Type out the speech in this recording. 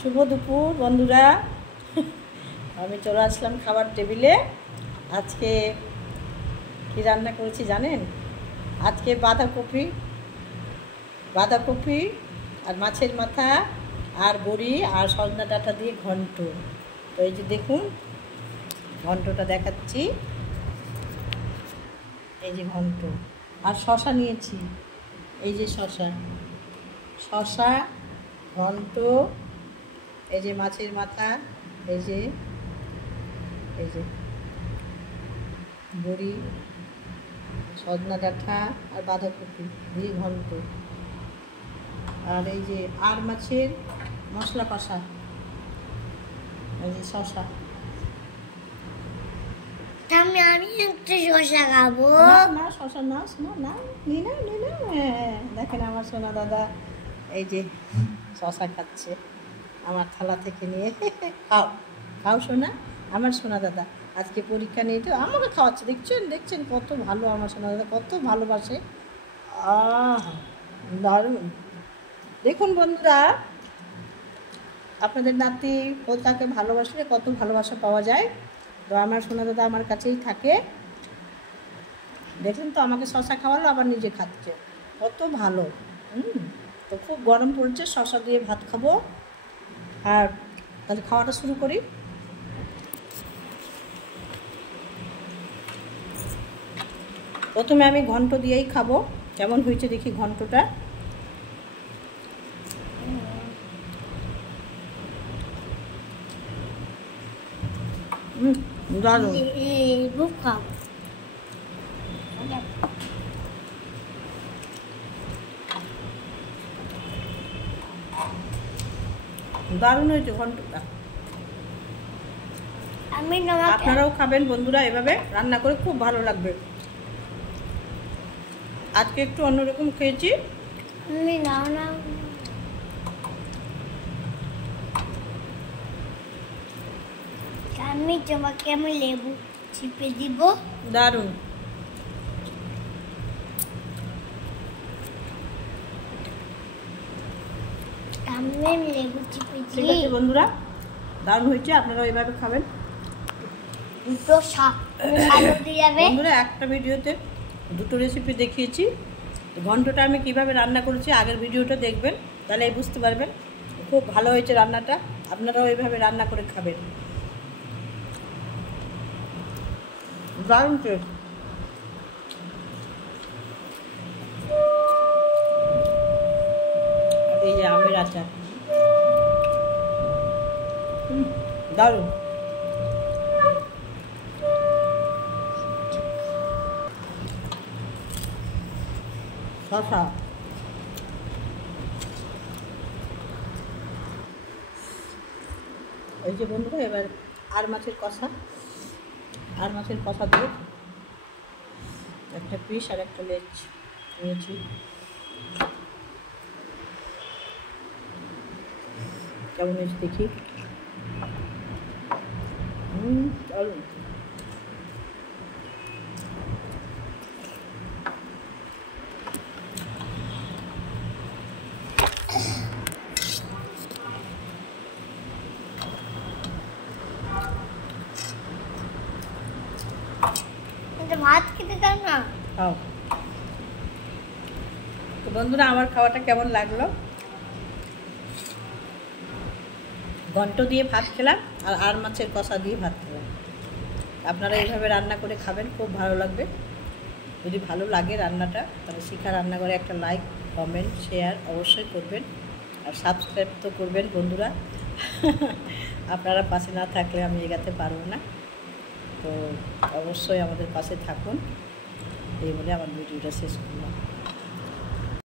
শুভ দুপুর বন্ধুরা, আমি চলে আসলাম খাবার টেবিলে। আজকে কি রান্না করেছি জানেন? আজকে বাঁধাকপি আর মাছের মাথা আর বড়ি আর সজনা ডাঁটা দিয়ে ঘন্ট। তো এই যে দেখুন ঘন্টটা দেখাচ্ছি, এই যে ঘন্ট। আর শশা নিয়েছি, এই যে শশা ঘন্ট, এই যে মাছের মাথা, এই যে বড়ি, সজনা ডাঁটা আর বাঁধাকপি দিয়ে ঘন্ট। আর এই যে আর মাছের মশলা কষা, এই যে শশা। আমি একটা শসা খাবো। না শশা না, শোনা না, নিনা দেখেন আমার সোনা দাদা এই যে শশা খাচ্ছে আমার থালা থেকে নিয়ে। খাও সোনা, আমার সোনা দাদা আজকে পরীক্ষা নিয়ে তো আমাকে খাওয়াচ্ছে। দেখছেন কত ভালো আমার সোনা দাদা, কত ভালোবাসে। দারুণ। দেখুন বন্ধুরা, আপনাদের নাতি তাকে ভালোবাসলে কত ভালোবাসা পাওয়া যায়। তো আমার সোনা দাদা আমার কাছেই থাকে। দেখলেন তো, আমাকে শশা খাওয়ালো আবার নিজে খাচ্ছে, কত ভালো। তো খুব গরম পড়ছে, শশা দিয়ে ভাত খাবো। আর তাহলে খাওয়াটা শুরু করি। প্রথমে আমি ঘন্ট দিয়েই খাবো, কেমন হয়েছে দেখি ঘন্টটা। দারুণ। দারুণ হয়েছে ঘন্টটা। আপনারাও খাবেন বন্ধুরা, এভাবে রান্না করে খুব ভালো লাগবে। আজকে একটু অন্যরকম খেয়েছি। আমি তোমাকে লেবু চিপে দিব। দারুণ। আমি লেবু চিপে দিই। ঠিক আছে বন্ধুরা, দারুণ হয়েছে, আপনারাও এভাবে খাবেন। দুটো বন্ধুরা একটা ভিডিওতে দুটো রেসিপি দেখিয়েছি। ঘন্টটা আমি কিভাবে রান্না করেছি আগের ভিডিওটা দেখবেন, তাহলে বুঝতে পারবেন। খুব ভালো হয়েছে রান্নাটা, আপনারাও এইভাবে রান্না করে খাবেন। দারুণ টেস্ট। এই যে আমের আচার, দারুণ। শশা, এই যে বন্ধুরা এবার আর মাছের কষা দিয়ে একটা পিস আর একটা লেজ নিয়েছি। কেমন হয়েছে দেখি। চলুন। ভাত খেতে দাও না। তো বন্ধুরা আমার খাওয়াটা কেমন লাগলো? ঘন্ট দিয়ে ভাত খেলাম আর মাছের কষা দিয়ে ভাত খেলাম। আপনারা এইভাবে রান্না করে খাবেন, খুব ভালো লাগবে। যদি ভালো লাগে রান্নাটা, তাহলে শিখা রান্নাঘরে একটা লাইক, কমেন্ট, শেয়ার অবশ্যই করবেন। আর সাবস্ক্রাইব তো করবেন বন্ধুরা। আপনারা পাশে না থাকলে আমি এগাতে পারবো না। তো অবশ্যই আমাদের পাশে থাকুন। এই বলে আমার ভিডিওটা শেষ করলাম।